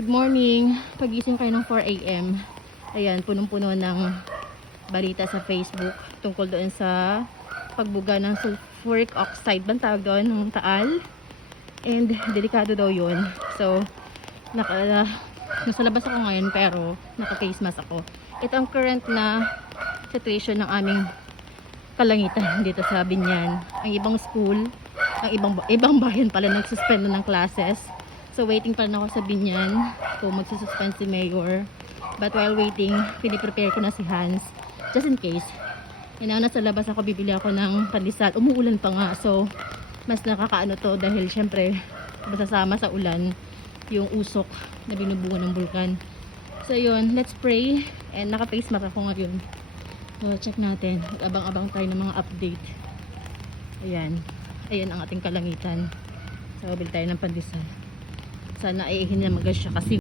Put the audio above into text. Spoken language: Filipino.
Good morning. Pagising kayo ng 4 AM. Ayan, punong-puno ng balita sa Facebook tungkol doon sa pagbuga ng sulfuric oxide. Bang tawag doon? Ng Taal. And delikado daw yun. So, nasa labas ako ngayon pero naka-face mask ako. Ito ang current na situation ng aming kalangitan dito sa Binyan. Ang ibang school, ang ibang bayan pala nagsuspend na ng classes. So waiting pa rin ako sa Binyan kung magsususpend si Mayor. But while waiting, piniprepare ko na si Hans just in case. Nasa labas ako, bibili ako ng pandesal. Umuulan pa nga, so mas nakakaano to dahil syempre masasama sa ulan yung usok na binubunga ng bulkan. So yun, let's pray. And naka-face mask ako ngayon. So check natin, abang-abang tayo ng mga update. Ayan, ayan ang ating kalangitan. So bili tayo ng pandesal. Sana ay hinamagas siya kasi